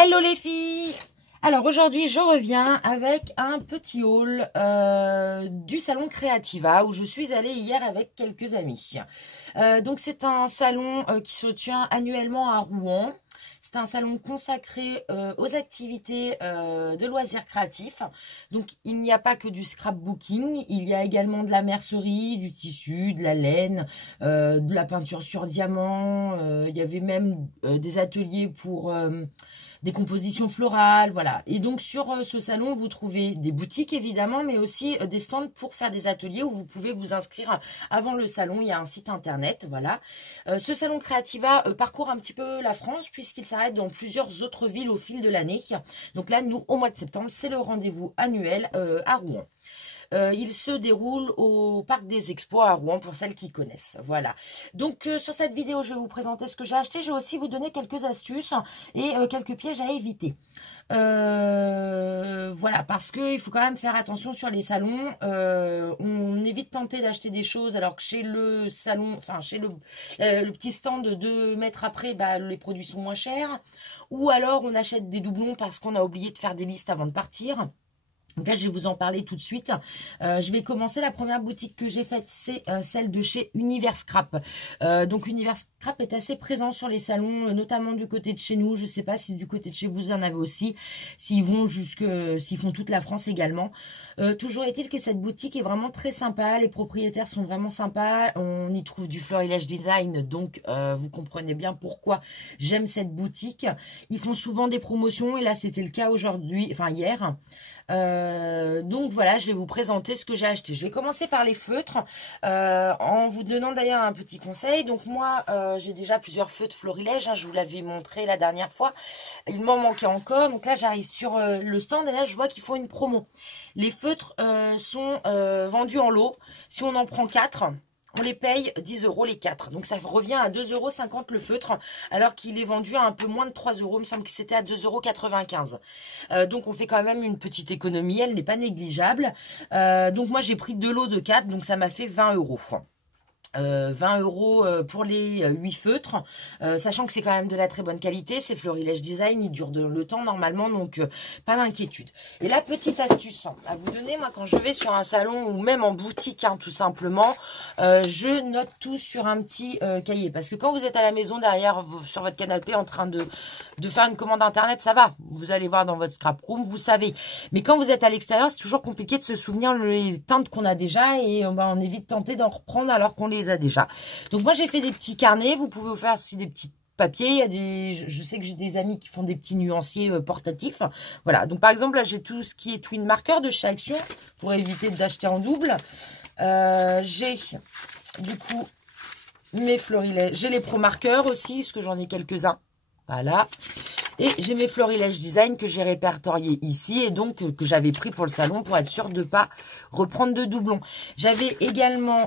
Hello les filles! Alors aujourd'hui je reviens avec un petit haul du salon Creativa où je suis allée hier avec quelques amis. Donc c'est un salon qui se tient annuellement à Rouen. C'est un salon consacré aux activités de loisirs créatifs. Donc il n'y a pas que du scrapbooking, il y a également de la mercerie, du tissu, de la laine, de la peinture sur diamant. Il y avait même des ateliers pour des compositions florales, voilà. Et donc sur ce salon, vous trouvez des boutiques évidemment, mais aussi des stands pour faire des ateliers où vous pouvez vous inscrire avant le salon. Il y a un site internet, voilà. Ce salon Creativa parcourt un petit peu la France puisqu'il s'arrête dans plusieurs autres villes au fil de l'année. Donc là, nous, au mois de septembre, c'est le rendez-vous annuel à Rouen. Il se déroule au Parc des Expos à Rouen pour celles qui connaissent. Voilà. Donc sur cette vidéo, je vais vous présenter ce que j'ai acheté. Je vais aussi vous donner quelques astuces et quelques pièges à éviter. Voilà, parce qu'il faut quand même faire attention sur les salons. On évite de tenter d'acheter des choses alors que chez le salon, enfin chez le petit stand de 2 mètres après, bah, les produits sont moins chers. Ou alors on achète des doublons parce qu'on a oublié de faire des listes avant de partir. Donc là, je vais vous en parler tout de suite. Je vais commencer. La première boutique que j'ai faite, c'est celle de chez Univers Scrap. Donc Univers Scrap est assez présent sur les salons, notamment du côté de chez nous. Je ne sais pas si du côté de chez vous, vous en avez aussi. S'ils font toute la France également. Toujours est-il que cette boutique est vraiment très sympa. Les propriétaires sont vraiment sympas. On y trouve du florilège design. Donc, vous comprenez bien pourquoi j'aime cette boutique. Ils font souvent des promotions. Et là, c'était le cas aujourd'hui, enfin hier. Donc voilà, je vais vous présenter ce que j'ai acheté. Je vais commencer par les feutres en vous donnant d'ailleurs un petit conseil. Donc moi, j'ai déjà plusieurs feutres florilèges, hein, je vous l'avais montré la dernière fois. Il m'en manquait encore. Donc là, j'arrive sur le stand et là, je vois qu'il faut une promo. Les feutres sont vendus en lot. Si on en prend 4... on les paye 10 € les 4. Donc ça revient à 2,50 € le feutre. Alors qu'il est vendu à un peu moins de 3 €. Il me semble que c'était à 2,95 €. Donc on fait quand même une petite économie. Elle n'est pas négligeable. Donc moi j'ai pris 2 lots de 4. Donc ça m'a fait 20 €. 20 € pour les 8 feutres, sachant que c'est quand même de la très bonne qualité. C'est florilège design, il dure le temps normalement, donc pas d'inquiétude. Et la petite astuce à vous donner, moi quand je vais sur un salon ou même en boutique, hein, tout simplement, je note tout sur un petit cahier. Parce que quand vous êtes à la maison derrière sur votre canapé en train de faire une commande internet, ça va. Vous allez voir dans votre scrap room, vous savez. Mais quand vous êtes à l'extérieur, c'est toujours compliqué de se souvenir les teintes qu'on a déjà et on évite de tenter d'en reprendre alors qu'on les a déjà. Donc moi j'ai fait des petits carnets, vous pouvez vous faire aussi des petits papiers. Il y a je sais que j'ai des amis qui font des petits nuanciers portatifs. Voilà, donc par exemple là j'ai tout ce qui est twin marker de chez Action pour éviter d'acheter en double. J'ai du coup mes florilèges, j'ai les pro marqueurs aussi, parce que j'en ai quelques-uns. Voilà. Et j'ai mes florilèges design que j'ai répertoriés ici et donc que j'avais pris pour le salon pour être sûr de ne pas reprendre de doublons. J'avais également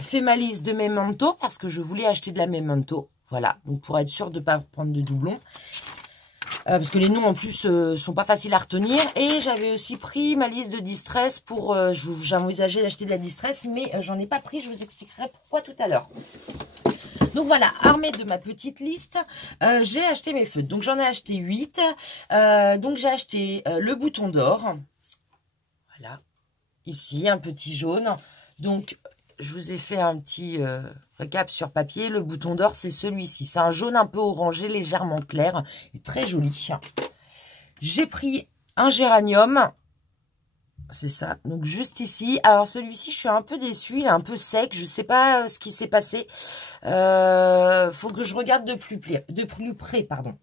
fait ma liste de Memento parce que je voulais acheter de la Memento. Voilà, donc pour être sûr de ne pas prendre de doublons. Parce que les noms en plus sont pas faciles à retenir. Et j'avais aussi pris ma liste de Distress pour... j'envisageais d'acheter de la Distress, mais j'en ai pas pris. Je vous expliquerai pourquoi tout à l'heure. Donc voilà, armée de ma petite liste, j'ai acheté mes feutres. Donc j'en ai acheté 8. Donc j'ai acheté le bouton d'or. Voilà, ici, un petit jaune. Donc je vous ai fait un petit récap sur papier. Le bouton d'or, c'est celui-ci. C'est un jaune un peu orangé, légèrement clair. Et très joli. J'ai pris un géranium. C'est ça. Donc juste ici. Alors celui-ci, je suis un peu déçue. Il est un peu sec. Je ne sais pas ce qui s'est passé. Faut que je regarde de plus près. Pardon.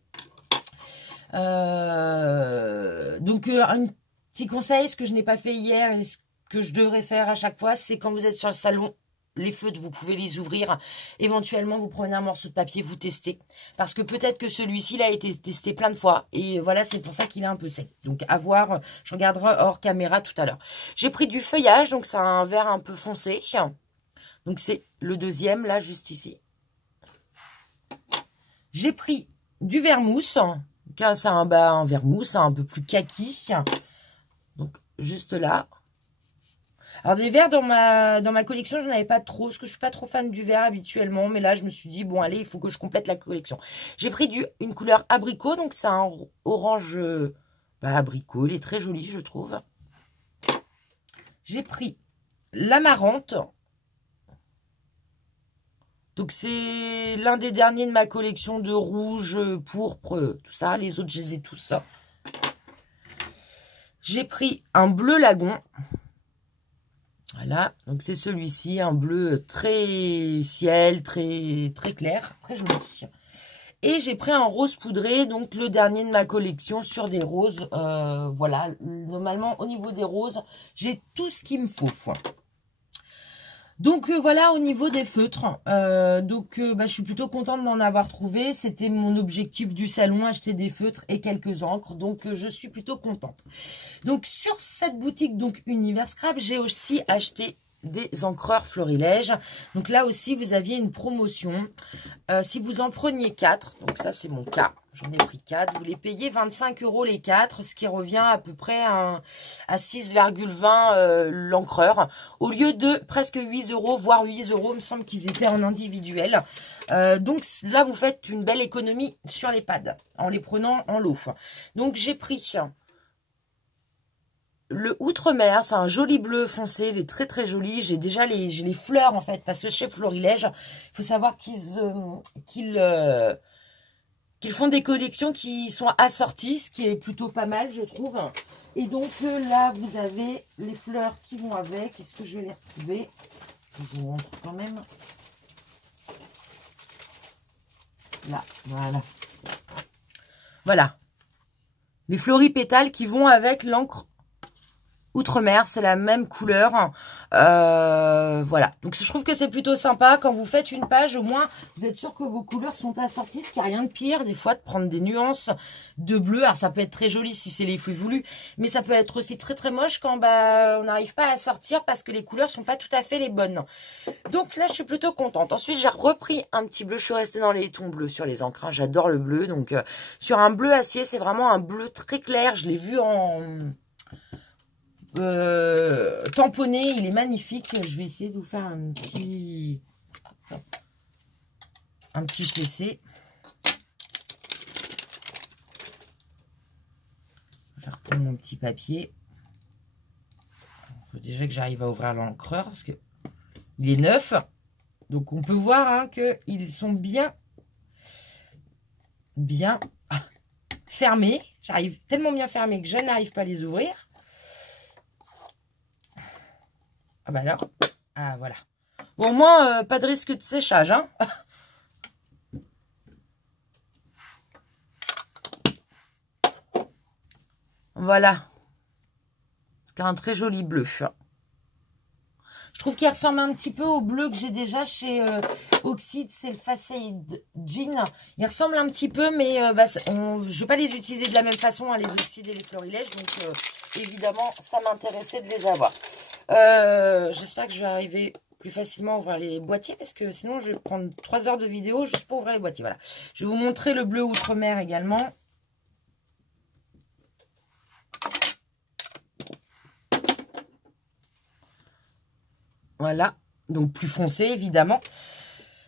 Donc un petit conseil, ce que je n'ai pas fait hier et ce que je devrais faire à chaque fois, c'est quand vous êtes sur le salon, les feutres, vous pouvez les ouvrir. Éventuellement, vous prenez un morceau de papier, vous testez. Parce que peut-être que celui-ci, il a été testé plein de fois. Et voilà, c'est pour ça qu'il est un peu sec. Donc, à voir, je regarderai hors caméra tout à l'heure. J'ai pris du feuillage, donc c'est un vert un peu foncé. Donc, c'est le deuxième, là, juste ici. J'ai pris du vermousse. C'est un vermousse un peu plus kaki. Donc, juste là. Alors des verts dans ma collection, je n'en avais pas trop, parce que je suis pas trop fan du vert habituellement. Mais là, je me suis dit, bon allez, il faut que je complète la collection. J'ai pris une couleur abricot, donc c'est un orange abricot. Il est très joli, je trouve. J'ai pris l'amarante. Donc c'est l'un des derniers de ma collection de rouge, pourpre, tout ça. Les autres, je les ai tous. J'ai pris un bleu lagon. Voilà, donc c'est celui-ci, un bleu très ciel, très clair, très joli. Et j'ai pris un rose poudré, donc le dernier de ma collection sur des roses. Voilà, normalement au niveau des roses, j'ai tout ce qu'il me faut. Donc voilà au niveau des feutres. Je suis plutôt contente d'en avoir trouvé. C'était mon objectif du salon, acheter des feutres et quelques encres. Donc je suis plutôt contente. Donc sur cette boutique donc Univers Scrap, j'ai aussi acheté des encreurs Florilège. Donc là aussi vous aviez une promotion. Si vous en preniez 4, donc ça c'est mon cas, j'en ai pris 4, vous les payez 25 € les 4, ce qui revient à peu près à 6,20 l'encreur, au lieu de presque 8 €, voire 8 €, il me semble qu'ils étaient en individuel. Donc là vous faites une belle économie sur les pads, en les prenant en lot. Donc j'ai pris le Outre-mer, c'est un joli bleu foncé, il est très joli. J'ai déjà j'ai les fleurs en fait, parce que chez Florilège, il faut savoir qu'ils font des collections qui sont assorties, ce qui est plutôt pas mal, je trouve. Et donc là, vous avez les fleurs qui vont avec. Est-ce que je vais les retrouver? Je vous montre quand même. Là, voilà. Voilà. Les floripétales qui vont avec l'encre Outre-mer, c'est la même couleur. Voilà. Donc, je trouve que c'est plutôt sympa. Quand vous faites une page, au moins, vous êtes sûr que vos couleurs sont assorties. Ce qui n'a rien de pire, des fois, de prendre des nuances de bleu. Alors, ça peut être très joli si c'est l'effet voulu. Mais ça peut être aussi très moche quand on n'arrive pas à sortir parce que les couleurs sont pas tout à fait les bonnes. Donc là, je suis plutôt contente. Ensuite, j'ai repris un petit bleu. Je suis restée dans les tons bleus sur les encres. Hein. J'adore le bleu. Donc, sur un bleu acier, c'est vraiment un bleu très clair. Je l'ai vu en tamponné, il est magnifique. Je vais essayer de vous faire un petit essai. Je vais reprendre mon petit papier. Il faut déjà que j'arrive à ouvrir l'encreur parce que il est neuf. Donc on peut voir hein, qu'ils sont bien fermés. J'arrive tellement bien fermés que je n'arrive pas à les ouvrir. Ah bah alors, ah voilà. Bon, au moins, pas de risque de séchage, hein. Voilà. C'est un très joli bleu. Je trouve qu'il ressemble un petit peu au bleu que j'ai déjà chez Oxide, c'est le Facade Jean. Il ressemble un petit peu, mais je ne vais pas les utiliser de la même façon, hein, les Oxydes et les Florilèges. Donc, évidemment, ça m'intéressait de les avoir. J'espère que je vais arriver plus facilement à ouvrir les boîtiers, parce que sinon, je vais prendre 3 heures de vidéo juste pour ouvrir les boîtiers. Voilà. Je vais vous montrer le bleu Outre-mer également. Voilà, donc plus foncé évidemment.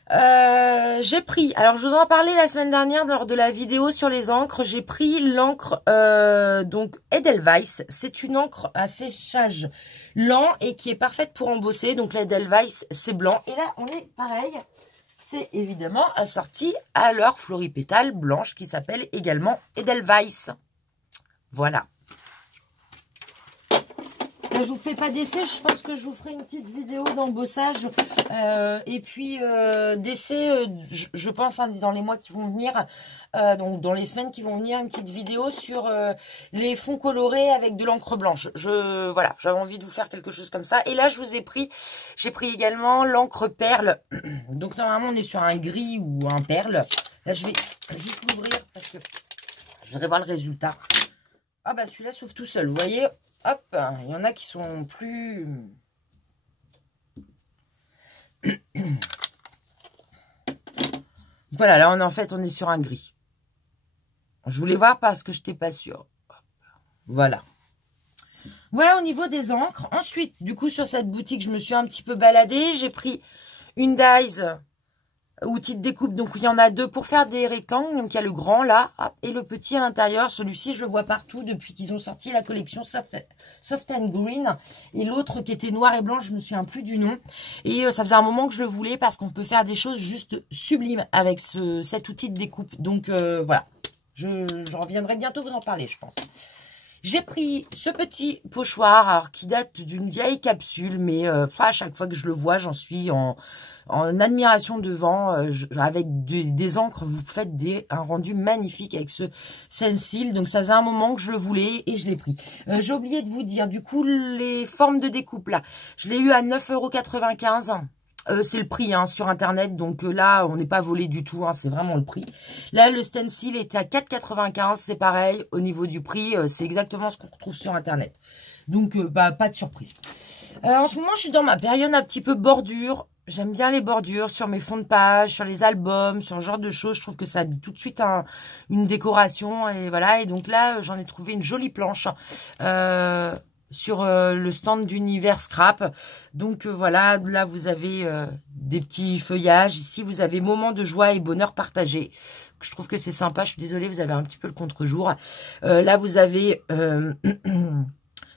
J'ai pris, alors je vous en parlais la semaine dernière lors de la vidéo sur les encres, j'ai pris l'encre donc Edelweiss. C'est une encre à séchage lent et qui est parfaite pour embosser. Donc l'Edelweiss c'est blanc et là on est pareil. C'est évidemment assorti à leur floripétale blanche qui s'appelle également Edelweiss. Voilà. Là, je vous fais pas d'essai, je pense que je vous ferai une petite vidéo d'embossage et puis d'essai, je pense hein, dans les mois qui vont venir, donc dans les semaines qui vont venir, une petite vidéo sur les fonds colorés avec de l'encre blanche. Voilà, j'avais envie de vous faire quelque chose comme ça. Et là, j'ai pris également l'encre perle. Donc normalement, on est sur un gris ou un perle. Là, je vais juste l'ouvrir parce que je voudrais voir le résultat. Ah bah celui-là s'ouvre tout seul, vous voyez. Hop, il y en a qui sont plus... Voilà, là, en fait, on est sur un gris. Je voulais voir parce que je n'étais pas sûre. Voilà. Voilà au niveau des encres. Ensuite, du coup, sur cette boutique, je me suis un petit peu baladée. J'ai pris une dies outil de découpe. Donc, il y en a deux pour faire des rectangles. Donc, il y a le grand là et le petit à l'intérieur. Celui-ci, je le vois partout depuis qu'ils ont sorti la collection Soft and Green. Et l'autre qui était noir et blanc, je me souviens plus du nom. Et ça faisait un moment que je le voulais parce qu'on peut faire des choses juste sublimes avec cet outil de découpe. Donc, voilà. Je reviendrai bientôt vous en parler, je pense. J'ai pris ce petit pochoir alors, qui date d'une vieille capsule, mais à chaque fois que je le vois, j'en suis en admiration devant. Avec des encres, vous faites un rendu magnifique avec ce stencil. Donc ça faisait un moment que je le voulais et je l'ai pris. J'ai oublié de vous dire, du coup, les formes de découpe là, je l'ai eu à 9,95 €. C'est le prix hein, sur internet, donc là on n'est pas volé du tout, hein, c'est vraiment le prix. Là le stencil était à 4,95 €, c'est pareil au niveau du prix, c'est exactement ce qu'on retrouve sur internet. Donc pas de surprise. En ce moment je suis dans ma période un petit peu bordure. J'aime bien les bordures sur mes fonds de page, sur les albums, sur ce genre de choses. Je trouve que ça habille tout de suite une décoration et voilà. Et donc là j'en ai trouvé une jolie planche. Sur le stand d'Univers Scrap. Donc voilà, là vous avez des petits feuillages. Ici vous avez moments de joie et bonheur partagé. Je trouve que c'est sympa. Je suis désolée, vous avez un petit peu le contre-jour. Là vous avez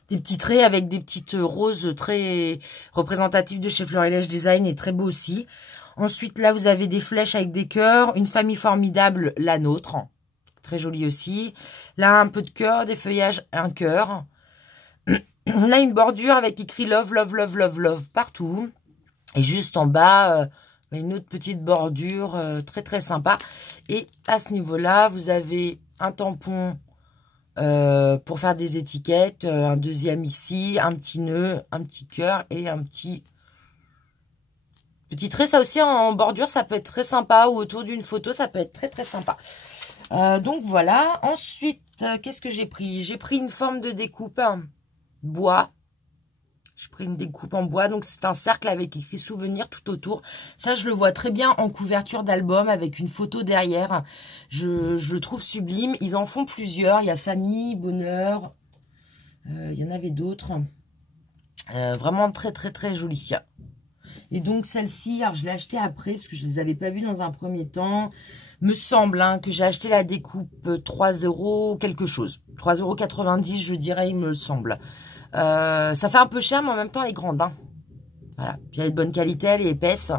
des petits traits avec des petites roses très représentatives de chez Florilège Design et très beau aussi. Ensuite là vous avez des flèches avec des cœurs. Une famille formidable, la nôtre. Très jolie aussi. Là un peu de cœur, des feuillages, un cœur. On a une bordure avec écrit love, love, love, love, love partout. Et juste en bas, une autre petite bordure très, très sympa. Et à ce niveau-là, vous avez un tampon pour faire des étiquettes. Un deuxième ici, un petit nœud, un petit cœur et un petit trait. Ça aussi, en bordure, ça peut être très sympa. Ou autour d'une photo, ça peut être très, très sympa. Donc voilà. Ensuite, qu'est-ce que j'ai pris? J'ai pris une forme de découpe bois. J'ai pris une découpe en bois, donc c'est un cercle avec écrit souvenir tout autour. Ça, je le vois très bien en couverture d'album avec une photo derrière. Je le trouve sublime. Ils en font plusieurs. Il y a famille, bonheur. Il y en avait d'autres. Vraiment très, très, très joli. Et donc, celle-ci, alors je l'ai achetée après parce que je ne les avais pas vues dans un premier temps. Me semble que j'ai acheté la découpe 3 € quelque chose. 3,90 €, je dirais, il me semble. Ça fait un peu cher, mais en même temps, elle est grande. Hein. Voilà. Puis elle est de bonne qualité, elle est épaisse.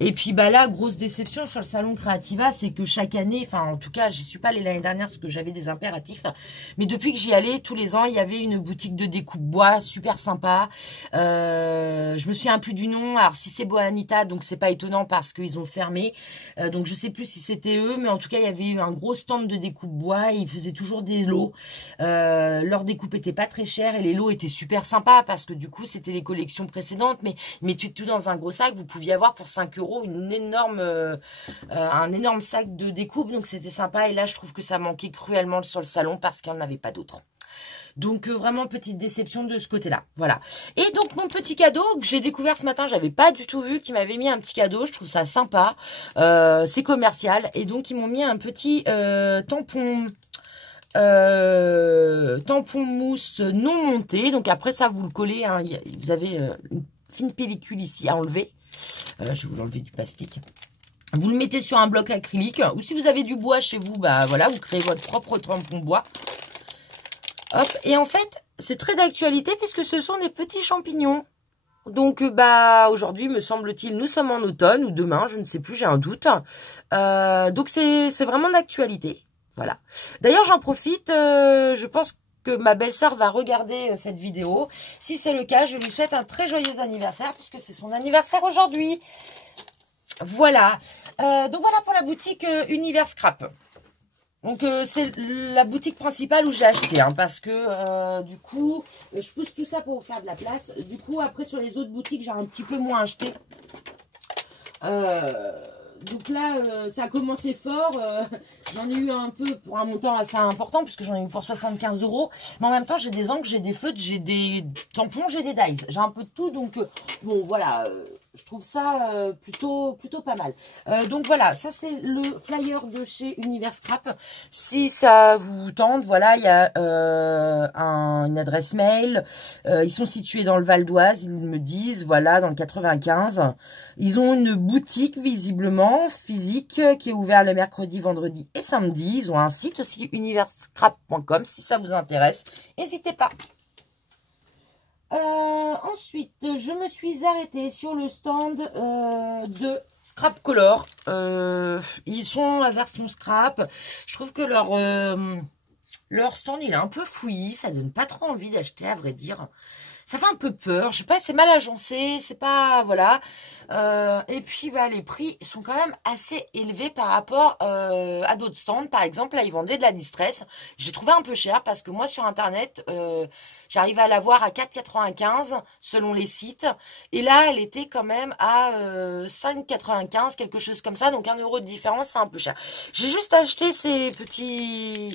Et puis bah là, grosse déception sur le salon Creativa, c'est que chaque année, enfin en tout cas, j'y suis pas allée l'année dernière parce que j'avais des impératifs. Mais depuis que j'y allais, tous les ans, il y avait une boutique de découpe bois super sympa. Je me souviens plus du nom. Alors si c'est Boanita, donc c'est pas étonnant parce qu'ils ont fermé. Donc je sais plus si c'était eux, mais en tout cas, il y avait eu un gros stand de découpe bois. Et ils faisaient toujours des lots. Leur découpe était pas très chère et les lots étaient super sympas parce que du coup, c'était les collections précédentes. Mais ils mettaient tout dans un gros sac. Vous pouviez avoir pour 5 € un énorme sac de découpe, donc c'était sympa. Et là je trouve que ça manquait cruellement sur le salon parce qu'il n'y en avait pas d'autres. Donc vraiment petite déception de ce côté là, voilà. Et donc mon petit cadeau que j'ai découvert ce matin, j'avais pas du tout vu qu'ils m'avaient mis un petit cadeau. Je trouve ça sympa, c'est commercial. Et donc ils m'ont mis un petit tampon mousse non monté. Donc après ça vous le collez, hein. Vous avez une fine pellicule ici à enlever. Je vais vous l'enlever du plastique. Vous le mettez sur un bloc acrylique. Ou si vous avez du bois chez vous, bah voilà, vous créez votre propre tampon bois. Hop. Et en fait, c'est très d'actualité puisque ce sont des petits champignons. Donc bah aujourd'hui, me semble-t-il, nous sommes en automne ou demain, je ne sais plus, j'ai un doute. Donc c'est vraiment d'actualité. Voilà. D'ailleurs, j'en profite, je pense que ma belle-sœur va regarder cette vidéo. Si c'est le cas, je lui souhaite un très joyeux anniversaire puisque c'est son anniversaire aujourd'hui. Voilà. Donc voilà pour la boutique Univers Scrap. Donc c'est la boutique principale où j'ai acheté, hein, parce que du coup, je pousse tout ça pour vous faire de la place. Du coup, après sur les autres boutiques, j'ai un petit peu moins acheté. Donc là, ça a commencé fort. J'en ai eu un peu pour un montant assez important, puisque j'en ai eu pour 75 €. Mais en même temps, j'ai des encres, j'ai des feutres, j'ai des tampons, j'ai des dies. J'ai un peu de tout. Donc, bon, voilà. Je trouve ça plutôt pas mal. Donc voilà, ça c'est le flyer de chez Univers Scrap. Si ça vous tente, voilà, il y a une adresse mail. Ils sont situés dans le Val d'Oise, ils me disent, voilà, dans le 95. Ils ont une boutique visiblement physique qui est ouverte le mercredi, vendredi et samedi. Ils ont un site aussi, universcrap.com, si ça vous intéresse. N'hésitez pas. Ensuite, je me suis arrêtée sur le stand de Scrap Color. Ils sont à version scrap. Je trouve que leur stand, il est un peu fouillis. Ça donne pas trop envie d'acheter, à vrai dire. Ça fait un peu peur. Je sais pas, c'est mal agencé. C'est pas... Voilà. Et puis, bah, les prix sont quand même assez élevés par rapport à d'autres stands. Par exemple, là, ils vendaient de la distress. J'ai trouvé un peu cher parce que moi, sur Internet... j'arrivais à la voir à 4,95 selon les sites. Et là, elle était quand même à 5,95, quelque chose comme ça. Donc 1 euro de différence, c'est un peu cher. J'ai juste acheté ces petits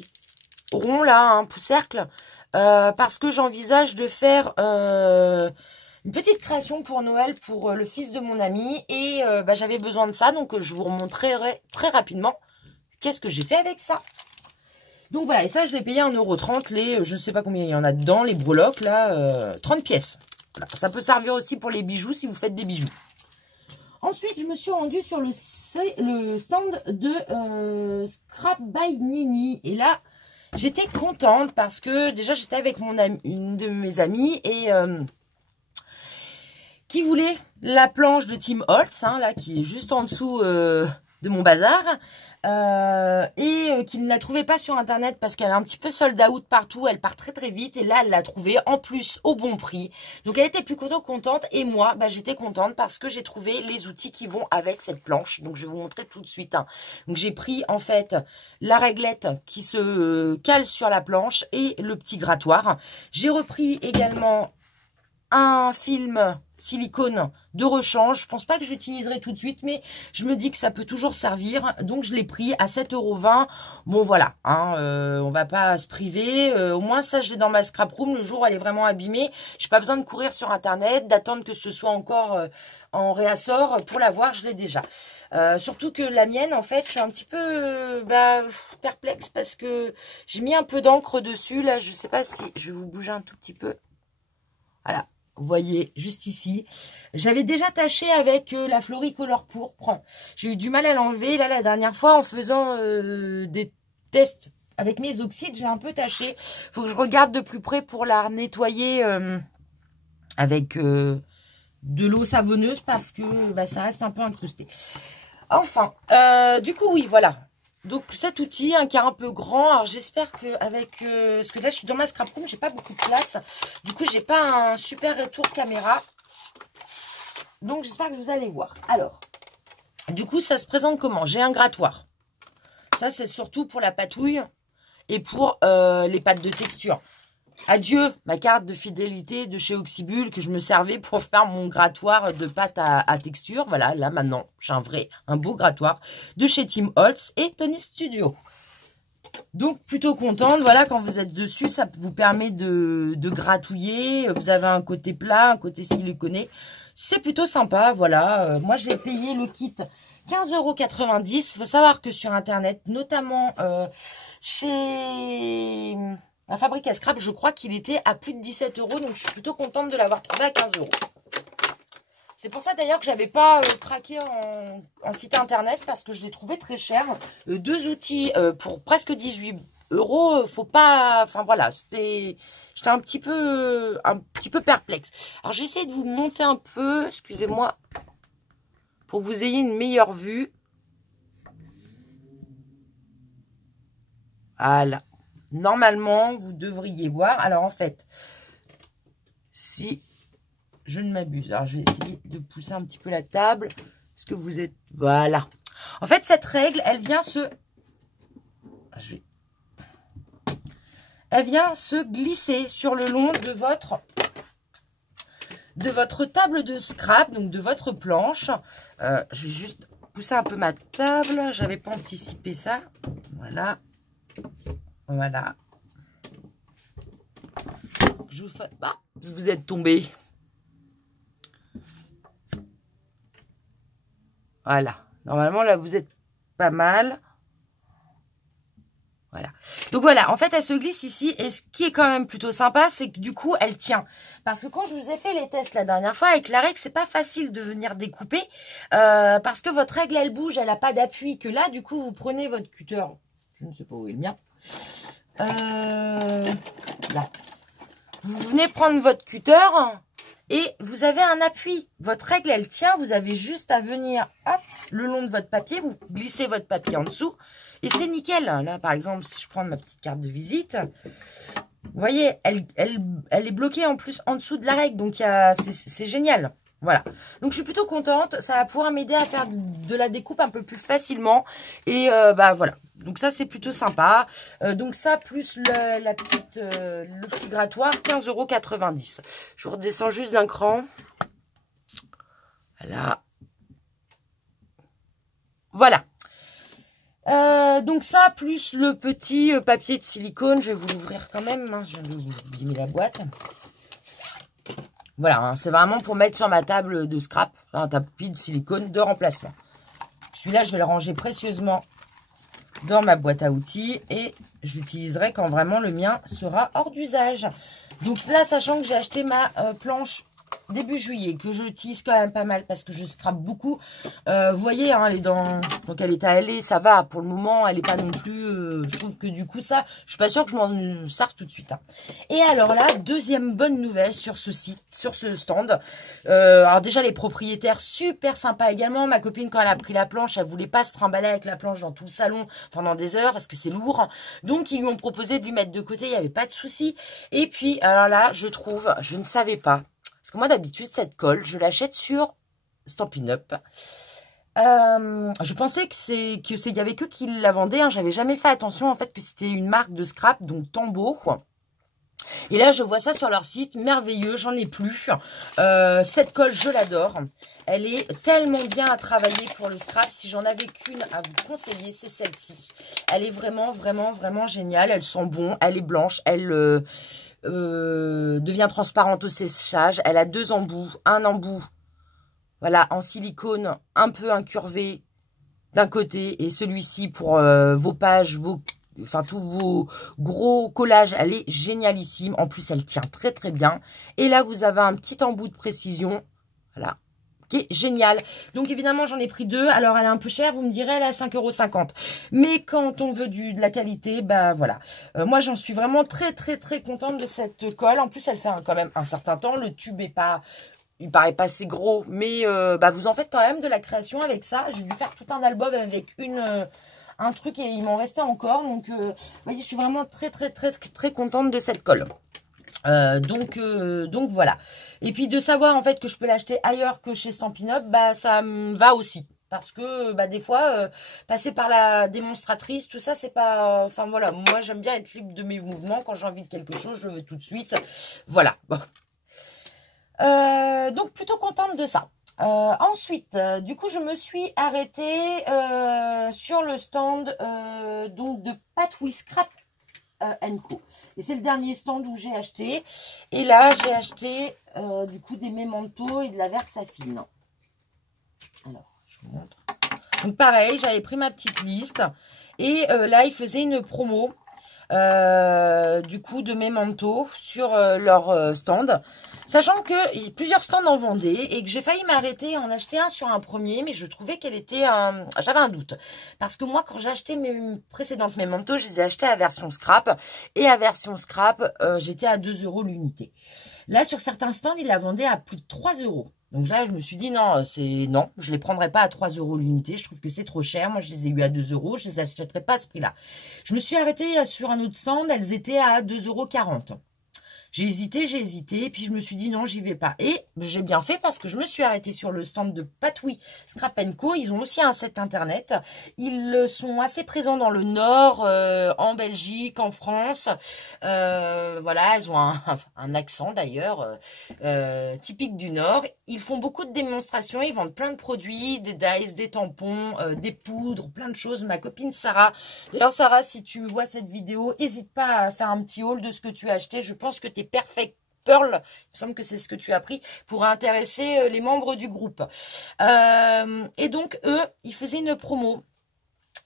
ronds là, un cercle, parce que j'envisage de faire une petite création pour Noël pour le fils de mon ami. Et bah, j'avais besoin de ça, donc je vous remontrerai très rapidement qu'est-ce que j'ai fait avec ça. Donc voilà, et ça, je l'ai payé 1,30 €. Les, je ne sais pas combien il y en a dedans, les breloques, là, 30 pièces. Voilà. Ça peut servir aussi pour les bijoux, si vous faites des bijoux. Ensuite, je me suis rendue sur le stand de Scrap by Nini. Et là, j'étais contente parce que, déjà, j'étais avec une de mes amies et... qui voulait la planche de Tim Holtz, hein, là, qui est juste en dessous de mon bazar. Et qui ne la trouvait pas sur internet parce qu'elle est un petit peu sold out partout, elle part très vite et là elle l'a trouvée en plus au bon prix, donc elle était plutôt contente et moi bah, j'étais contente parce que j'ai trouvé les outils qui vont avec cette planche, donc je vais vous montrer tout de suite, hein. Donc j'ai pris en fait la réglette qui se cale sur la planche et le petit grattoir. J'ai repris également un film silicone de rechange. Je pense pas que j'utiliserai tout de suite, mais je me dis que ça peut toujours servir. Donc, je l'ai pris à 7,20 €. Bon, voilà. Hein, on va pas se priver. Au moins, ça, je l'ai dans ma scrap room. Le jour où elle est vraiment abîmée, j'ai pas besoin de courir sur Internet, d'attendre que ce soit encore en réassort. Pour l'avoir, je l'ai déjà. Surtout que la mienne, en fait, je suis un petit peu perplexe parce que j'ai mis un peu d'encre dessus. Là, je sais pas si... Je vais vous bouger un tout petit peu. Voilà. Vous voyez, juste ici. J'avais déjà taché avec la Floricolor pourpre. J'ai eu du mal à l'enlever. Là, la dernière fois, en faisant des tests avec mes oxydes, j'ai un peu taché. Il faut que je regarde de plus près pour la nettoyer avec de l'eau savonneuse parce que bah, ça reste un peu incrusté. Enfin, du coup, oui, voilà. Donc cet outil, qui est un peu grand, alors j'espère qu'avec, parce que là je suis dans ma scrap room, j'ai pas beaucoup de place, du coup j'ai pas un super retour caméra, donc j'espère que vous allez voir. Alors, du coup ça se présente comment? J'ai un grattoir, ça c'est surtout pour la patouille et pour les pâtes de texture. Adieu ma carte de fidélité de chez Oxybul que je me servais pour faire mon grattoir de pâte à texture. Voilà, là maintenant, j'ai un beau grattoir de chez Tim Holtz et Tony Studio. Donc plutôt contente, voilà, quand vous êtes dessus, ça vous permet de gratouiller. Vous avez un côté plat, un côté siliconé. C'est plutôt sympa, voilà. Moi, j'ai payé le kit 15,90 €. Il faut savoir que sur Internet, notamment chez... la fabrique à scrap, je crois qu'il était à plus de 17 €. Donc, je suis plutôt contente de l'avoir trouvé à 15 €. C'est pour ça d'ailleurs que j'avais pas craqué en site internet parce que je l'ai trouvé très cher. 2 outils pour presque 18 €. Faut pas... Enfin voilà, j'étais un petit peu perplexe. Alors, j'ai essayé de vous monter un peu, excusez-moi, pour que vous ayez une meilleure vue. Voilà. Normalement, vous devriez voir. Alors, en fait, si je ne m'abuse, alors je vais essayer de pousser un petit peu la table. Est-ce que vous êtes... Voilà. En fait, cette règle, elle vient se... Elle vient se glisser sur le long de votre table de scrap, donc de votre planche. Je vais juste pousser un peu ma table. J'avais pas anticipé ça. Voilà. Voilà. Je vous fais... Ah, vous êtes tombé. Voilà. Normalement, là, vous êtes pas mal. Voilà. Donc voilà, en fait, elle se glisse ici. Et ce qui est quand même plutôt sympa, c'est que du coup, elle tient. Parce que quand je vous ai fait les tests la dernière fois, avec la règle, c'est pas facile de venir découper. Parce que votre règle, elle bouge, elle n'a pas d'appui. Que là, du coup, vous prenez votre cutter. Je ne sais pas où est le mien. Là. Vous venez prendre votre cutter et vous avez un appui. Votre règle, elle tient. Vous avez juste à venir, hop, le long de votre papier. Vous glissez votre papier en dessous. Et c'est nickel. Là, par exemple, si je prends ma petite carte de visite, vous voyez, elle est bloquée en plus en dessous de la règle. Donc, c'est génial. Voilà. Donc, je suis plutôt contente. Ça va pouvoir m'aider à faire de la découpe un peu plus facilement. Et bah voilà. Donc, ça, c'est plutôt sympa. Donc, ça, plus le petit grattoir, 15,90 €. Je redescends juste d'un cran. Voilà. Voilà. Donc ça, plus le petit papier de silicone, je vais vous l'ouvrir quand même, hein, je viens de vous abîmer la boîte. Voilà, hein, c'est vraiment pour mettre sur ma table de scrap, un tapis de silicone de remplacement. Celui-là, je vais le ranger précieusement dans ma boîte à outils et j'utiliserai quand vraiment le mien sera hors d'usage. Donc là, sachant que j'ai acheté ma planche début juillet, que je utilise quand même pas mal parce que je scrape beaucoup. Vous voyez, hein, elle est dans... Donc elle est à aller, ça va. Pour le moment, elle est pas non plus... je trouve que du coup, ça, je suis pas sûre que je m'en sers tout de suite. Hein. Et alors là, deuxième bonne nouvelle sur ce site, sur ce stand. Alors déjà, les propriétaires, super sympas également. Ma copine, quand elle a pris la planche, elle voulait pas se trimballer avec la planche dans tout le salon pendant des heures parce que c'est lourd. Donc, ils lui ont proposé de lui mettre de côté, il n'y avait pas de souci. Et puis, alors là, je trouve, je ne savais pas. Parce que moi, d'habitude, cette colle, je l'achète sur Stampin' Up. Je pensais qu'il y avait que qui la vendaient. Hein. J'avais jamais fait attention, en fait, que c'était une marque de scrap, donc Tambo. Et là, je vois ça sur leur site. Merveilleux, j'en ai plus. Cette colle, je l'adore. Elle est tellement bien à travailler pour le scrap. Si j'en avais qu'une à vous conseiller, c'est celle-ci. Elle est vraiment, vraiment, vraiment géniale. Elle sent bon. Elle est blanche. Elle... devient transparente au séchage. Elle a deux embouts, un embout voilà en silicone un peu incurvé d'un côté et celui-ci pour vos pages, enfin tous vos gros collages. Elle est génialissime, en plus elle tient très très bien et là vous avez un petit embout de précision, voilà, qui est génial. Donc évidemment j'en ai pris deux. Alors elle est un peu chère, vous me direz, elle est à 5,50 €. Mais quand on veut de la qualité, bah voilà. Moi j'en suis vraiment très très très contente de cette colle. En plus elle fait quand même un certain temps. Le tube est pas, il paraît pas assez gros, mais bah vous en faites quand même de la création avec ça. J'ai dû faire tout un album avec un truc et il m'en restait encore. Donc vous voyez, je suis vraiment très très très très contente de cette colle. Donc voilà. Et puis de savoir en fait que je peux l'acheter ailleurs que chez Stampin' Up, bah ça me va aussi. Parce que bah, des fois, passer par la démonstratrice, tout ça, c'est pas... Enfin voilà, moi j'aime bien être libre de mes mouvements. Quand j'ai envie de quelque chose, je le veux tout de suite. Voilà. Bon. Donc plutôt contente de ça. Ensuite, du coup, je me suis arrêtée sur le stand donc de Pat We Scrap Co. Et c'est le dernier stand où j'ai acheté. Et là, j'ai acheté du coup des mémentos et de la Versafine. Alors, je vous montre. Donc pareil, j'avais pris ma petite liste. Et là, ils faisaient une promo du coup de mémentos sur leur stand. Sachant que plusieurs stands en vendaient et que j'ai failli m'arrêter en acheter un sur un premier, mais je trouvais qu'elle était... J'avais un doute. Parce que moi, quand j'ai acheté mes précédentes mémentos, je les ai achetés à version scrap. Et à version scrap, j'étais à 2 € l'unité. Là, sur certains stands, ils la vendaient à plus de 3 €. Donc là, je me suis dit, non, je les prendrai pas à 3 € l'unité. Je trouve que c'est trop cher. Moi, je les ai eu à 2 €. Je les achèterai pas à ce prix-là. Je me suis arrêtée sur un autre stand. Elles étaient à 2,40 €. J'ai hésité, puis je me suis dit non, j'y vais pas. Et j'ai bien fait parce que je me suis arrêtée sur le stand de Pat We Scrap Co. Ils ont aussi un site internet. Ils sont assez présents dans le Nord, en Belgique, en France. Voilà, ils ont un accent d'ailleurs typique du Nord. Ils font beaucoup de démonstrations, ils vendent plein de produits, des dies, des tampons, des poudres, plein de choses. Ma copine Sarah, d'ailleurs Sarah, si tu vois cette vidéo, n'hésite pas à faire un petit haul de ce que tu as acheté. Je pense que tu es Pearl, il me semble que c'est ce que tu as pris, pour intéresser les membres du groupe. Et donc, eux, ils faisaient une promo.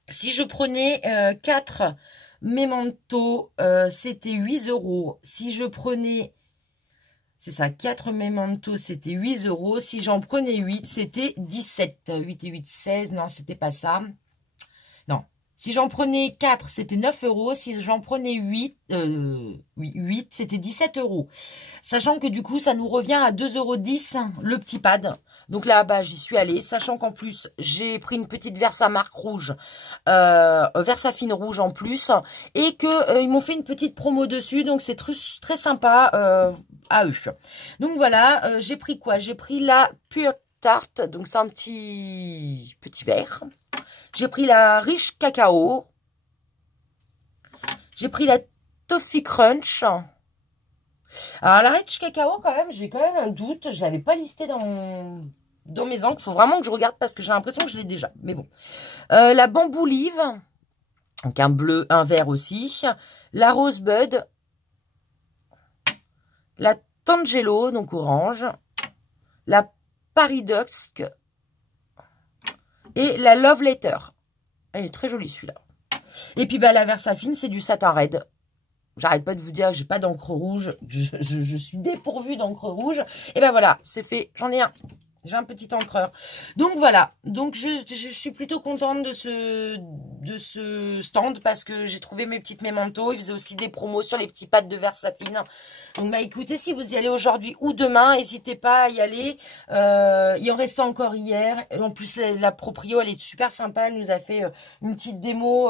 Si je prenais 4 Memento, c'était 8 €. Si je prenais, c'est ça, 4 Memento, c'était 8 €. Si j'en prenais 8, c'était 17. 8 et 8, 16. Non, c'était pas ça. Non. Si j'en prenais 4, c'était 9 €. Si j'en prenais 8, 8 c'était 17 €. Sachant que du coup, ça nous revient à 2,10 € le petit pad. Donc là, bah, j'y suis allée. Sachant qu'en plus, j'ai pris une petite Versamark rouge, Versafine rouge en plus. Et que ils m'ont fait une petite promo dessus. Donc c'est très sympa à eux. Donc voilà, j'ai pris quoi? J'ai pris la Pure Tarte. Donc c'est un petit verre. J'ai pris la Riche Cacao. J'ai pris la Toffee Crunch. Alors, la Riche Cacao, quand même, j'ai quand même un doute. Je l'avais pas listé dans mes encres. Il faut vraiment que je regarde parce que j'ai l'impression que je l'ai déjà. Mais bon. La Bamboo Live. Donc, un bleu, un vert aussi. La Rosebud. La Tangelo, donc orange. La Paradox. Et la Love Letter. Elle est très jolie, celui-là. Et puis, bah, la Versafine, c'est du satin raide. J'arrête pas de vous dire, j'ai pas d'encre rouge. Je suis dépourvue d'encre rouge. Et ben voilà, c'est fait. J'en ai un. J'ai un petit encreur. Donc voilà. Donc je suis plutôt contente de ce stand parce que j'ai trouvé mes petites mémentos. Ils faisaient aussi des promos sur les petits pads de Versafine. Donc bah écoutez, si vous y allez aujourd'hui ou demain, n'hésitez pas à y aller. Il en restait encore hier. En plus, la proprio, elle est super sympa. Elle nous a fait une petite démo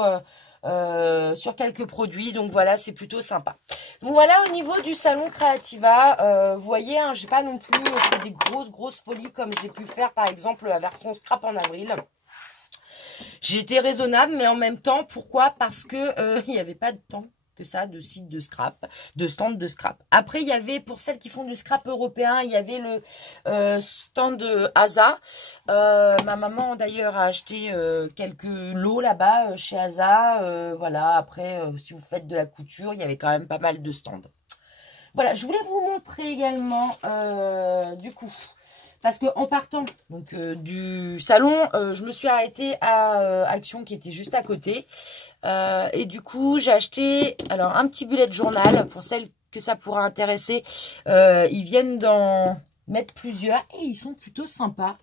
sur quelques produits, donc voilà, c'est plutôt sympa. Donc voilà, au niveau du salon Creativa, vous voyez, hein, j'ai pas non plus fait des grosses folies comme j'ai pu faire par exemple la version scrap en avril. J'ai été raisonnable, mais en même temps, pourquoi? Parce que il n'y avait pas de temps que ça de site de scrap, de stand de scrap. Après, il y avait, pour celles qui font du scrap européen, il y avait le stand ASA. Ma maman, d'ailleurs, a acheté quelques lots là-bas chez ASA. Voilà, après, si vous faites de la couture, il y avait quand même pas mal de stands. Voilà, je voulais vous montrer également, du coup, parce que en partant donc du salon, je me suis arrêtée à Action qui était juste à côté. Et du coup, j'ai acheté alors un petit bullet journal pour celles que ça pourra intéresser. Ils viennent d'en mettre plusieurs et ils sont plutôt sympas.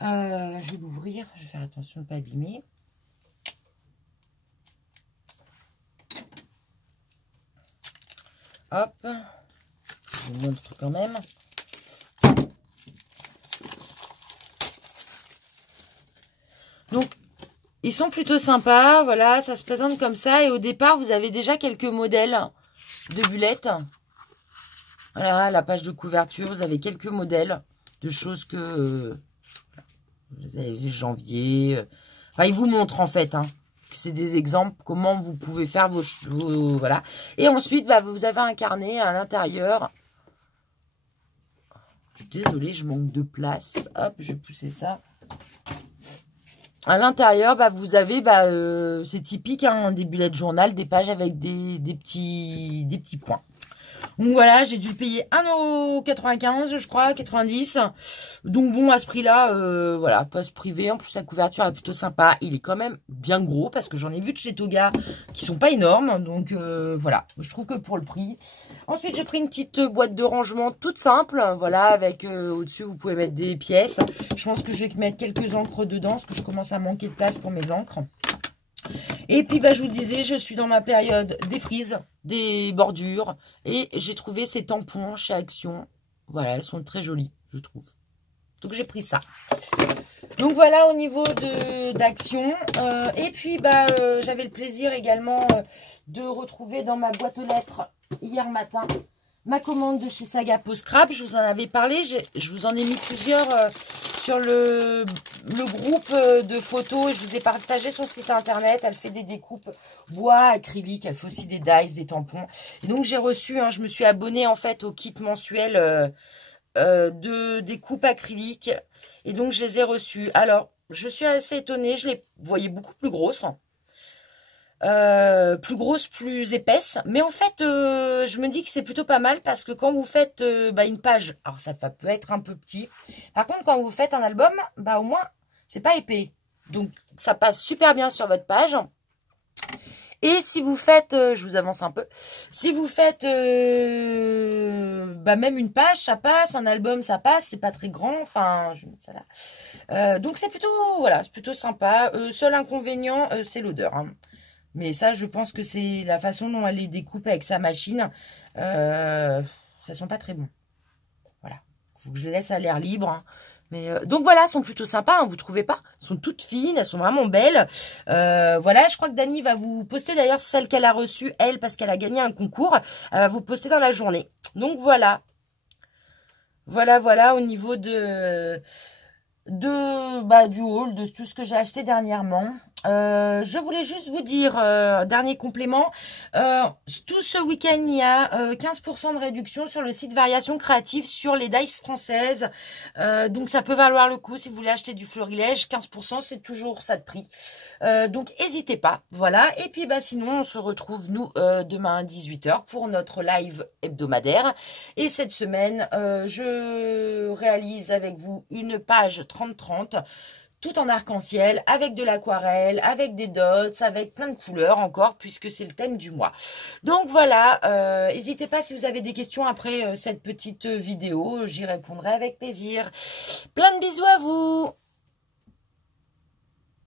Je vais l'ouvrir, je vais faire attention de ne pas abîmer. Hop, je vous montre quand même. Donc, ils sont plutôt sympas. Voilà, ça se présente comme ça. Et au départ, vous avez déjà quelques modèles de bullettes. Voilà, la page de couverture. Vous avez quelques modèles de choses que... vous avez janvier. Enfin, ils vous montrent en fait. Hein, que c'est des exemples. Comment vous pouvez faire vos... voilà. Et ensuite, bah, vous avez un carnet à l'intérieur. Désolée, je manque de place. Hop, je vais pousser ça. À l'intérieur, bah, vous avez, bah, c'est typique, hein, des bullet journal, des pages avec des petits points. Donc voilà, j'ai dû payer 1,95 €, je crois, 90. Donc bon, à ce prix-là, voilà, pas se priver. En plus, la couverture est plutôt sympa. Il est quand même bien gros parce que j'en ai vu de chez Toga qui sont pas énormes. Donc voilà, je trouve que pour le prix. Ensuite, j'ai pris une petite boîte de rangement toute simple. Voilà, avec au-dessus, vous pouvez mettre des pièces. Je pense que je vais mettre quelques encres dedans parce que je commence à manquer de place pour mes encres. Et puis, bah, je vous disais, je suis dans ma période des frises, des bordures. Et j'ai trouvé ces tampons chez Action. Voilà, elles sont très jolies, je trouve. Donc, j'ai pris ça. Donc, voilà au niveau d'Action. Et puis, bah, j'avais le plaisir également de retrouver dans ma boîte aux lettres hier matin ma commande de chez Saga Post Scrap. Je vous en avais parlé. Je vous en ai mis plusieurs sur le groupe de photos. Et je vous ai partagé son site internet. Elle fait des découpes bois, acrylique. Elle fait aussi des dies, des tampons. Et donc, j'ai reçu, hein, je me suis abonnée en fait au kit mensuel de découpe acrylique. Et donc, je les ai reçus. Alors, je suis assez étonnée. Je les voyais beaucoup plus grosses. plus grosse, plus épaisse. Mais en fait, je me dis que c'est plutôt pas mal parce que quand vous faites une page, alors ça peut être un peu petit. Par contre, quand vous faites un album, au moins, c'est pas épais. Donc, ça passe super bien sur votre page. Et si vous faites, je vous avance un peu, si vous faites même une page, ça passe, un album, ça passe, c'est pas très grand, enfin, je vais mettre ça là. Donc c'est plutôt, voilà, c'est plutôt sympa. Seul inconvénient, c'est l'odeur. Hein. Mais ça, je pense que c'est la façon dont elle les découpe avec sa machine. Ça sent pas très bon. Voilà, faut que je les laisse à l'air libre. Hein. Mais donc voilà, elles sont plutôt sympas, hein, vous trouvez pas? Elles sont toutes fines, elles sont vraiment belles. Voilà, je crois que Dani va vous poster d'ailleurs celle qu'elle a reçue, elle, parce qu'elle a gagné un concours. Elle va vous poster dans la journée. Donc voilà. Voilà, au niveau du haul, de tout ce que j'ai acheté dernièrement. Je voulais juste vous dire, dernier complément, tout ce week-end, il y a 15% de réduction sur le site Variations Créatives sur les dies françaises. Donc, ça peut valoir le coup si vous voulez acheter du florilège. 15%, c'est toujours ça de prix. Donc, n'hésitez pas. Voilà. Et puis, sinon, on se retrouve, nous, demain à 18 h pour notre live hebdomadaire. Et cette semaine, je réalise avec vous une page 30-30, tout en arc-en-ciel, avec de l'aquarelle, avec des dots, avec plein de couleurs encore, puisque c'est le thème du mois. Donc voilà, n'hésitez pas si vous avez des questions après cette petite vidéo, j'y répondrai avec plaisir. Plein de bisous à vous!